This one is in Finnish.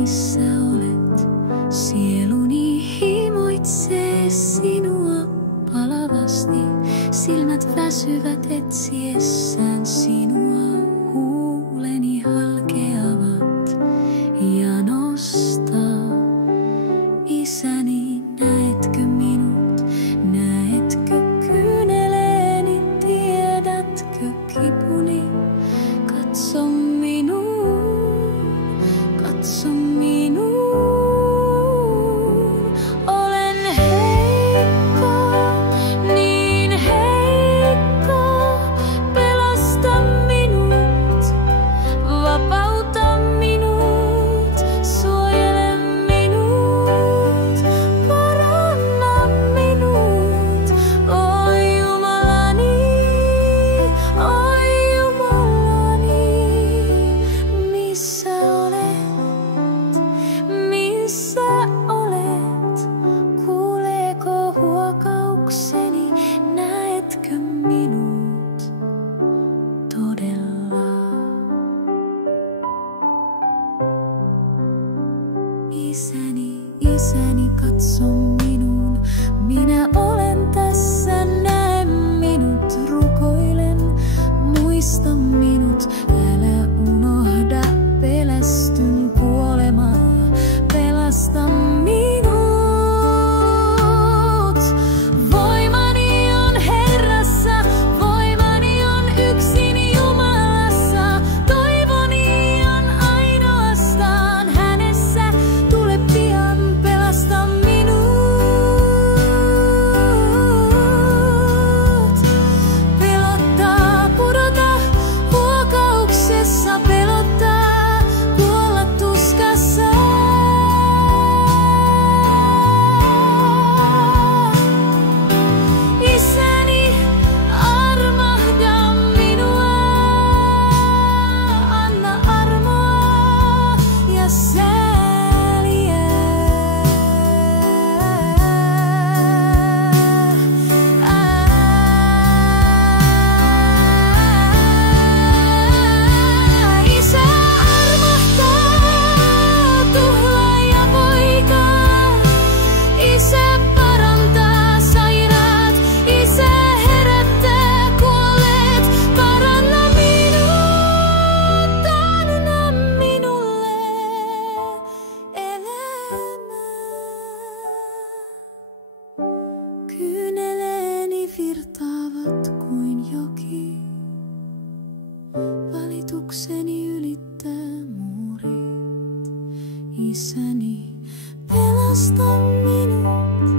missä olet? Sieluni himoitsee sinua palavasti. Silmät väsyvät etsiessään sinua. Huuleni halkeavat ja nostaa. Isäni, näetkö minut? Näetkö kyyneleeni? Tiedätkö kipuni? Katso minuun, katso minuun. Olen heikko, niin heikko. Pelasta minut, vapauta minut, suojele minut, paranna minut. Oi Jumalani, oi Jumalani, missä olet, missä olet? Kuuleeko huokaukseni, näetkö minut todella? Isäni, isäni, katso minuun, minä olen tässä, näe minut, rukoilen, muista minut, älä unohda, pelästyn kuolemaa, pelasta minut. Voimani on Herrassa, voimani on yksin Jumalassa, toivoni on ainoastaan hänessä, tule pian, pelasta minut. Pelottaa pudota huokauksessa, pelottaa kuolla tuskassa. Isäni, armahda minua, anna armoa ja sääliä. Isä armahtaa tuhlaaja poikaa. Isä parantaa sairaat, Isä herättää kuolleet. Paranna minut, anna minulle elämää. Kyyneleeni virtaavat kuin joki, valitukseni ylittää muurit. Isäni, pelasta minut.